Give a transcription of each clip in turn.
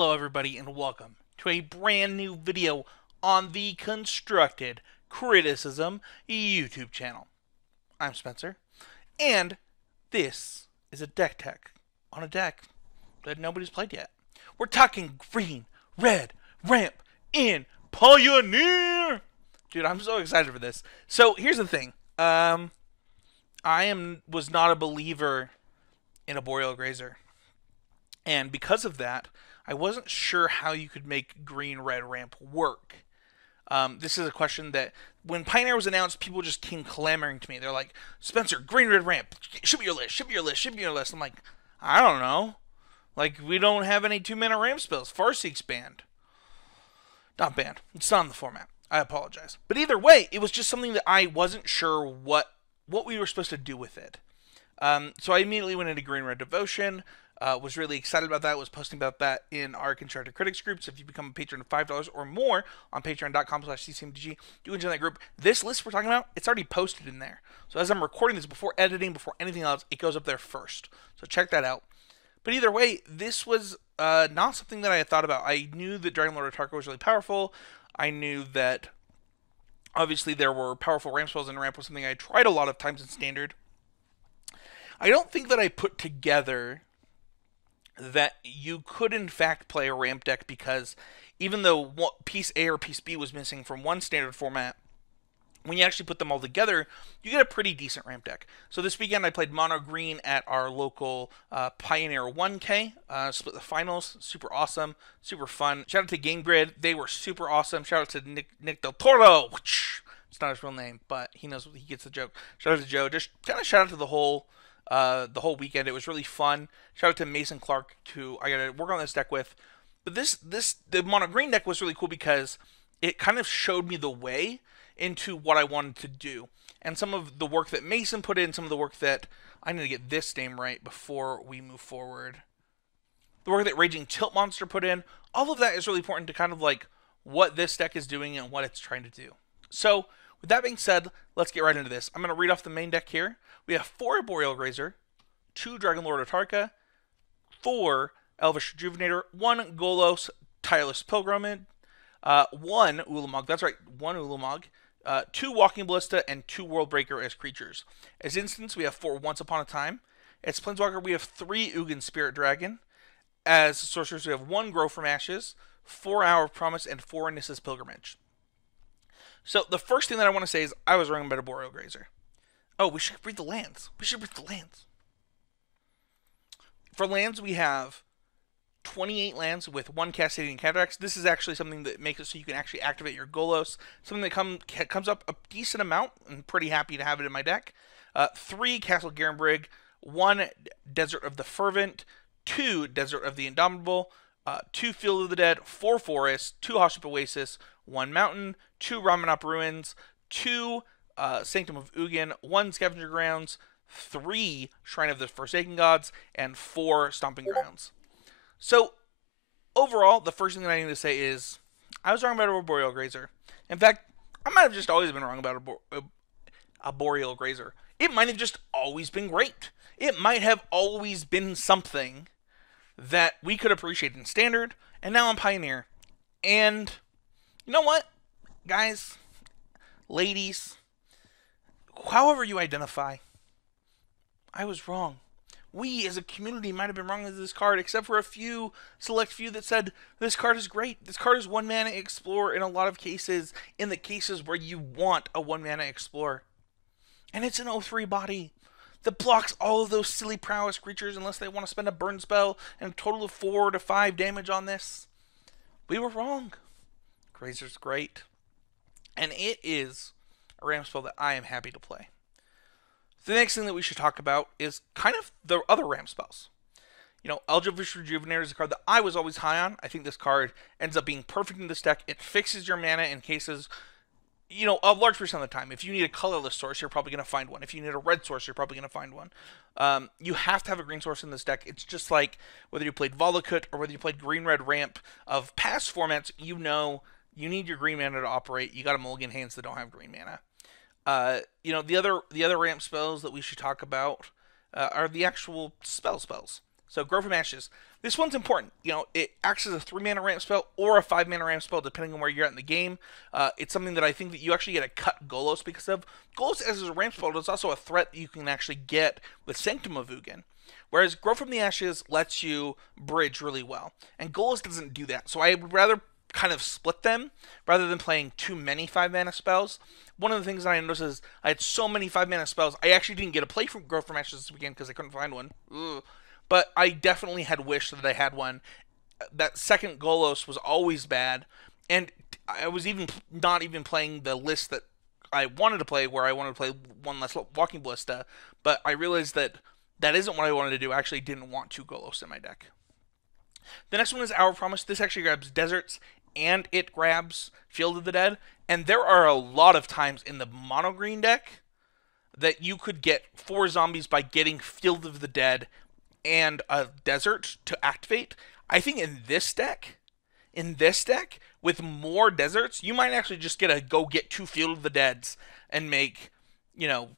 Hello everybody and welcome to a brand new video on the Constructed Criticism YouTube channel. I'm Spencer, and this is a deck tech on a deck that nobody's played yet. We're talking green, red, ramp in Pioneer! Dude, I'm so excited for this. So here's the thing. I was not a believer in a Boreal Grazer. And because of that, I wasn't sure how you could make green-red ramp work. This is a question that, when Pioneer was announced, people just came clamoring to me. They're like, Spencer, green-red ramp, show me your list, show me your list, show me your list. I'm like, I don't know. Like, we don't have any 2-mana ramp spells. Farseek's banned. Not banned. It's not in the format. I apologize. But either way, it was just something that I wasn't sure what we were supposed to do with it. So I immediately went into Green Red Devotion. Was really excited about that. Was posting about that in our Constructed Critics group. So if you become a patron of $5 or more on patreon.com/ccmdg, do join that group. This list we're talking about, it's already posted in there. So as I'm recording this, before editing, before anything else, it goes up there first. So check that out. But either way, this was not something that I had thought about. I knew that Dragon Lord Atarka was really powerful. I knew that obviously there were powerful ramp spells, and ramp was something I tried a lot of times in Standard. I don't think that I put together that you could in fact play a ramp deck, because even though piece A or piece B was missing from one Standard format, when you actually put them all together, you get a pretty decent ramp deck. So this weekend I played Mono Green at our local Pioneer 1K, split the finals, super awesome, super fun. Shout out to Game Grid, they were super awesome. Shout out to Nick Del Toro, it's not his real name, but he knows, he gets the joke. Shout out to Joe, just kind of shout out to the whole weekend. It was really fun. Shout out to Mason Clark, who I gotta work on this deck with. But the Mono Green deck was really cool because it kind of showed me the way into what I wanted to do. And some of the work that Mason put in, some of the work that, I need to get this name right before we move forward. The work that Raging Tilt Monster put in, all of that is really important to kind of like what this deck is doing and what it's trying to do. So, with that being said, let's get right into this. I'm going to read off the main deck here. We have 4 Boreal Grazer, 2 Dragon Lord Atarka, 4 Elvish Rejuvenator, 1 Golos Tireless Pilgrimage, 1 Ulamog, that's right, 1 Ulamog, 2 Walking Ballista, and 2 Worldbreaker as creatures. As instants, we have 4 Once Upon a Time. As Planeswalker, we have 3 Ugin Spirit Dragon. As sorcerers, we have 1 Grow from Ashes, 4 Hour of Promise, and 4 Nissa's Pilgrimage. So the first thing that I want to say is I was wrong about a Boreal Grazer. Oh, we should read the lands. For lands, we have 28 lands with 1 Cascadian Cataracts. This is actually something that makes it so you can actually activate your Golos. Something that comes up a decent amount. I'm pretty happy to have it in my deck. 3 Castle Garenbrig, 1 Desert of the Fervent, 2 Desert of the Indomitable, 2 Field of the Dead, 4 Forests, 2 Hoshup Oasis, 1 Mountain, 2 Ramanop Ruins, 2 Sanctum of Ugin, 1 Scavenger Grounds, 3 Shrine of the Forsaken Gods, and 4 Stomping Grounds. So, overall, the first thing that I need to say is, I was wrong about a Boreal Grazer. In fact, I might have just always been wrong about a Boreal Grazer. It might have just always been great. It might have always been something that we could appreciate in Standard, and now in Pioneer. And, you know what, guys, ladies, however you identify, I was wrong. We as a community might have been wrong with this card, except for a select few that said this card is great. This card is 1 mana Explorer in a lot of cases, in the cases where you want a 1 mana Explorer. And it's an 0/3 body that blocks all of those silly prowess creatures unless they want to spend a burn spell and a total of 4 to 5 damage on this. We were wrong. Grazer's great. And it is a ramp spell that I am happy to play. The next thing that we should talk about is kind of the other ramp spells. You know, Elvish Rejuvenator is a card that I was always high on. I think this card ends up being perfect in this deck. It fixes your mana in cases, you know, a large percent of the time. If you need a colorless source, you're probably going to find one. If you need a red source, you're probably going to find one. You have to have a green source in this deck. It's just like whether you played Volakut or whether you played green-red ramp of past formats, you know you need your green mana to operate. You got a mulligan hands that don't have green mana. You know, the other ramp spells that we should talk about are the actual spells. So Grow from Ashes. This one's important. You know, it acts as a 3-mana ramp spell or a 5-mana ramp spell, depending on where you're at in the game. It's something that I think that you actually get to cut Golos because of. Golos as a ramp spell is also a threat that you can actually get with Sanctum of Ugin. Whereas Grow from the Ashes lets you bridge really well. And Golos doesn't do that. So I would rather kind of split them rather than playing too many 5-mana spells. One of the things that I noticed is I had so many 5-mana spells, I actually didn't get a play from Grow from Ashes this weekend because I couldn't find one. Ugh. But I definitely had wished that I had one. That second Golos was always bad, and I was even not even playing the list that I wanted to play, where I wanted to play one less Walking Ballista, but I realized that that isn't what I wanted to do. I actually didn't want 2 Golos in my deck. The next one is Our Promise. This actually grabs deserts, and it grabs Field of the Dead, and there are a lot of times in the mono green deck that you could get 4 zombies by getting Field of the Dead and a desert to activate. I think in this deck, with more deserts, you might actually just go get 2 Field of the Deads and make, you know,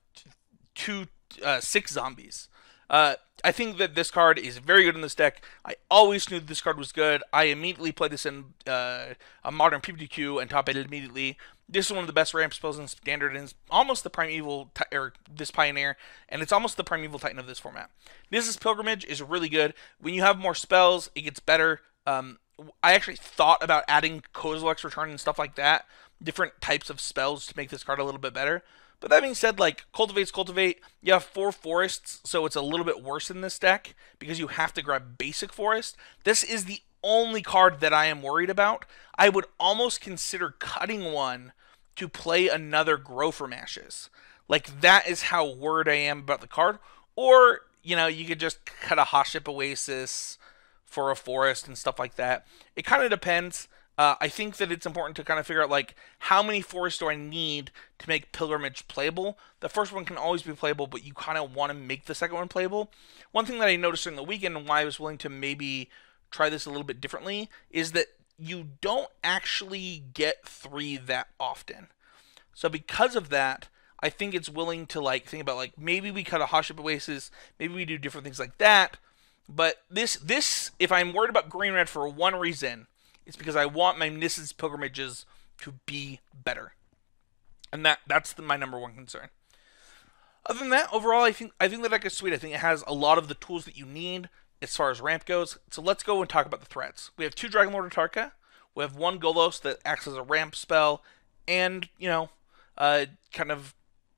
6 zombies. I think that this card is very good in this deck. I always knew this card was good. I immediately played this in a modern PPTQ and top 8 immediately. This is one of the best ramp spells in Standard, and it's almost the Primeval, or this Pioneer, and it's almost the Primeval Titan of this format. This Pilgrimage is really good. When you have more spells, it gets better. I actually thought about adding Kozilek's Return and stuff like that, different types of spells to make this card a little bit better. But that being said, like, Cultivate, you have 4 forests, so it's a little bit worse in this deck because you have to grab basic forest. This is the only card that I am worried about. I would almost consider cutting one to play another Grow from Ashes. Like, that is how worried I am about the card. Or, you know, you could just cut a Haship Oasis for a forest and stuff like that. It kind of depends. I think that it's important to kind of figure out, like, how many forests do I need to make Pilgrimage playable. The first one can always be playable, but you kind of want to make the second one playable. One thing that I noticed during the weekend and why I was willing to maybe try this a little bit differently is that you don't actually get 3 that often. So because of that, I think it's willing to, like, think about, like, maybe we cut a Haship Oasis, maybe we do different things like that. But this, if I'm worried about green red for one reason, it's because I want my Mrs. Pilgrimages to be better. And that's my number one concern. Other than that, overall, I think the deck is sweet. I think it has a lot of the tools that you need as far as ramp goes. So let's go and talk about the threats. We have 2 Dragonlord Atarka. We have 1 Golos that acts as a ramp spell, and, you know, kind of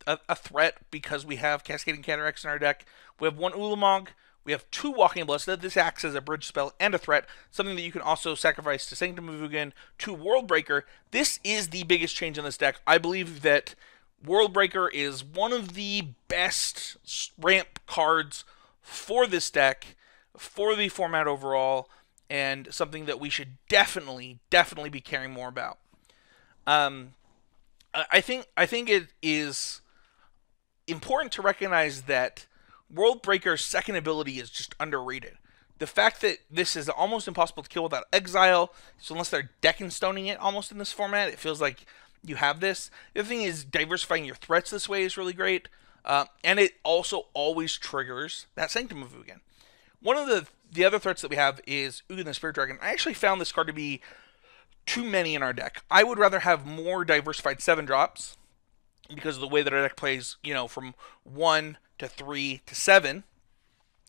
a threat because we have Cascading Cataracts in our deck. We have 1 Ulamog. We have 2 Walking Ballista. This acts as a bridge spell and a threat, something that you can also sacrifice to Sanctum of Ugin, 2 Worldbreaker. This is the biggest change in this deck. I believe that Worldbreaker is one of the best ramp cards for this deck, for the format overall, and something that we should definitely be caring more about. I think it is important to recognize that Worldbreaker's second ability is just underrated. The fact that this is almost impossible to kill without exile, so unless they're deck and stoning it almost in this format, it feels like you have this. The other thing is diversifying your threats this way is really great, and it also always triggers that Sanctum of Ugin. One of the other threats that we have is Ugin the Spirit Dragon. I actually found this card to be too many in our deck. I would rather have more diversified 7-drops because of the way that our deck plays, you know, from 1 to 3 to 7.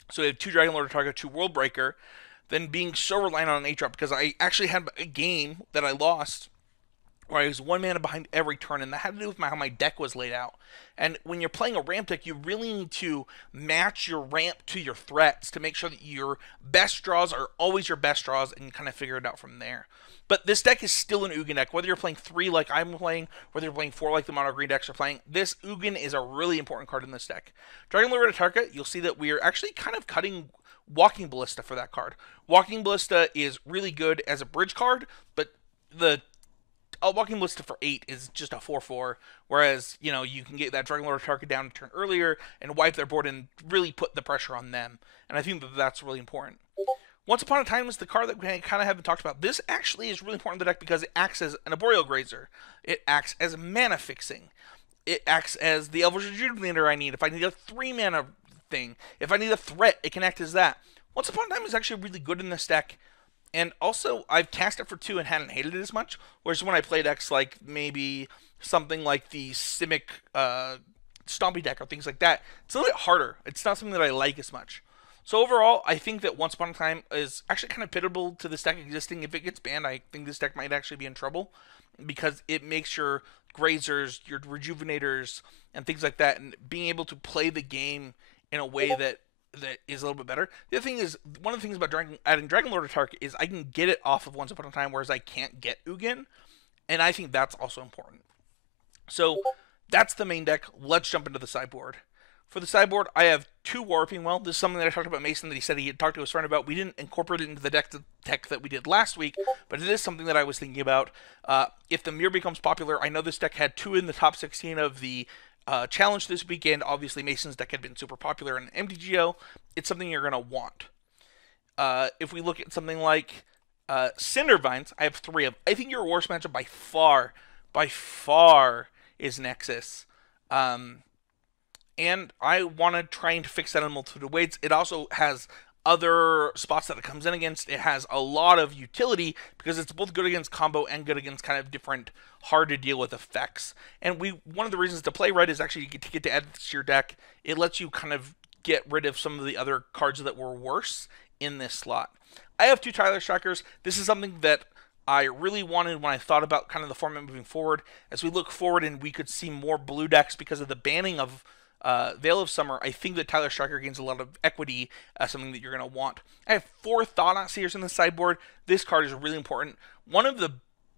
So we have 2 Dragonlord Atarka, 2 Worldbreaker, than being so reliant on an 8-drop, because I actually had a game that I lost where I was 1 mana behind every turn, and that had to do with how my deck was laid out. And when you're playing a ramp deck, you really need to match your ramp to your threats to make sure that your best draws are always your best draws, and kind of figure it out from there. But this deck is still an Ugin deck. Whether you're playing 3 like I'm playing, whether you're playing 4 like the mono green decks are playing, this Ugin is a really important card in this deck. Dragonlord Atarka, you'll see that we are actually kind of cutting Walking Ballista for that card. Walking Ballista is really good as a bridge card, but the Walking Ballista for 8 is just a 4/4, whereas, you know, you can get that Dragonlord Atarka down a turn earlier and wipe their board and really put the pressure on them. And I think that that's really important. Once Upon a Time is the card that we kind of haven't talked about. This actually is really important in the deck because it acts as an Arboreal Grazer. It acts as mana fixing. It acts as the Elvish Rejuvenator I need. If I need a 3-mana thing, if I need a threat, it can act as that. Once Upon a Time is actually really good in this deck. And also, I've cast it for 2 and hadn't hated it as much. Whereas when I play decks like maybe something like the Simic Stompy deck or things like that, it's a little bit harder. It's not something that I like as much. So overall, I think that Once Upon a Time is actually kind of pitiable to this deck existing. If it gets banned, I think this deck might actually be in trouble because it makes your Grazers, your Rejuvenators, and things like that, and being able to play the game in a way that is a little bit better. The other thing is, one of the things about adding Dragon Lord Atark is I can get it off of Once Upon a Time, whereas I can't get Ugin, and I think that's also important. So that's the main deck. Let's jump into the sideboard. For the sideboard, I have 2 Warping Well. This is something that I talked about Mason that he said he had talked to his friend about. We didn't incorporate it into the deck that we did last week, but it is something that I was thinking about. If the mirror becomes popular, I know this deck had 2 in the top 16 of the challenge this weekend. Obviously, Mason's deck had been super popular in MTGO. It's something you're going to want. If we look at something like Cindervines, I have 3 of. I think your worst matchup by far is Nexus. And I want to try and fix that in multiple ways. It also has other spots that it comes in against. It has a lot of utility because it's both good against combo and good against kind of different hard to deal with effects. And one of the reasons to play red is actually to get to add this to your deck. It lets you kind of get rid of some of the other cards that were worse in this slot. I have 2 Tyler Strikers. This is something that I really wanted when I thought about kind of the format moving forward. As we look forward and we could see more blue decks because of the banning of Veil of Summer, I think that Tyler Striker gains a lot of equity as something that you're going to want. I have 4 Thought Seers in the sideboard. This card is really important. One of the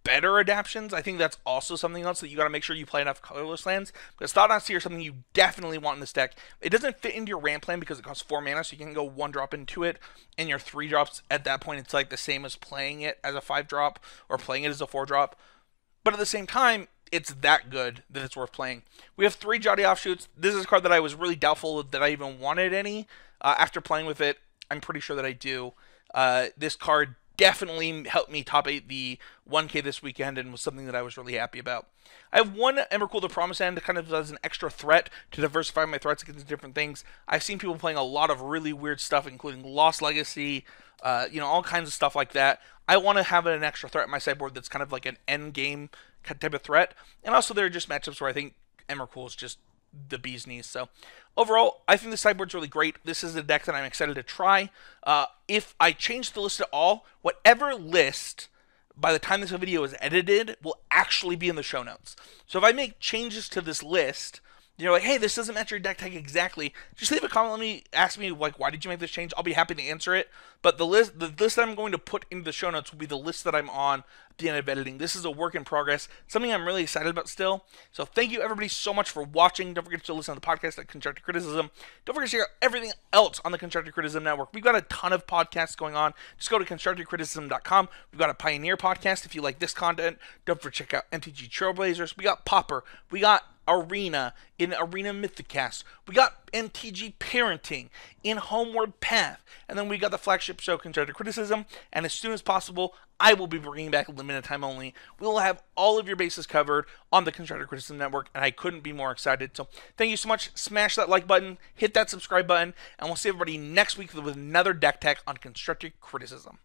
better adaptions, I think that's also something else that you got to make sure you play enough colorless lands, because Thought Seer is something you definitely want in this deck. It doesn't fit into your ramp plan because it costs 4 mana, so you can go 1 drop into it, and your 3 drops at that point, it's like the same as playing it as a 5 drop or playing it as a 4 drop. But at the same time, it's that good that it's worth playing. We have 3 Jotty Offshoots. This is a card that I was really doubtful that I even wanted any. After playing with it, I'm pretty sure that I do. This card definitely helped me top 8 the 1K this weekend and was something that I was really happy about. I have 1 Emrakul the Promised Land kind of as an extra threat to diversify my threats against different things. I've seen people playing a lot of really weird stuff, including Lost Legacy, all kinds of stuff like that. I want to have an extra threat in my sideboard that's kind of like an end game type of threat. And also there are just matchups where I think Emrakul is just the bee's knees. So overall, I think the sideboard's really great. This is a deck that I'm excited to try. If I change the list at all, whatever list by the time this video is edited will actually be in the show notes. So if I make changes to this list, you're like, hey, this doesn't match your deck tag exactly, just leave a comment, ask me, like, why did you make this change? I'll be happy to answer it. But the list that I'm going to put into the show notes will be the list that I'm on at the end of editing. This is a work in progress, something I'm really excited about still. So thank you, everybody, so much for watching. Don't forget to listen to the podcast at Constructive Criticism. Don't forget to share everything else on the Constructive Criticism Network. We've got a ton of podcasts going on. Just go to constructivecriticism.com. We've got a Pioneer podcast if you like this content. Don't forget to check out MTG Trailblazers. We got Popper. We got Arena in Arena Mythicast. We got MTG Parenting in Homeward Path. And then we got the flagship show, Constructive Criticism. And as soon as possible, I will be bringing back limited time only. We will have all of your bases covered on the Constructive Criticism Network, and I couldn't be more excited. So thank you so much. Smash that like button, hit that subscribe button, and we'll see everybody next week with another deck tech on Constructive Criticism.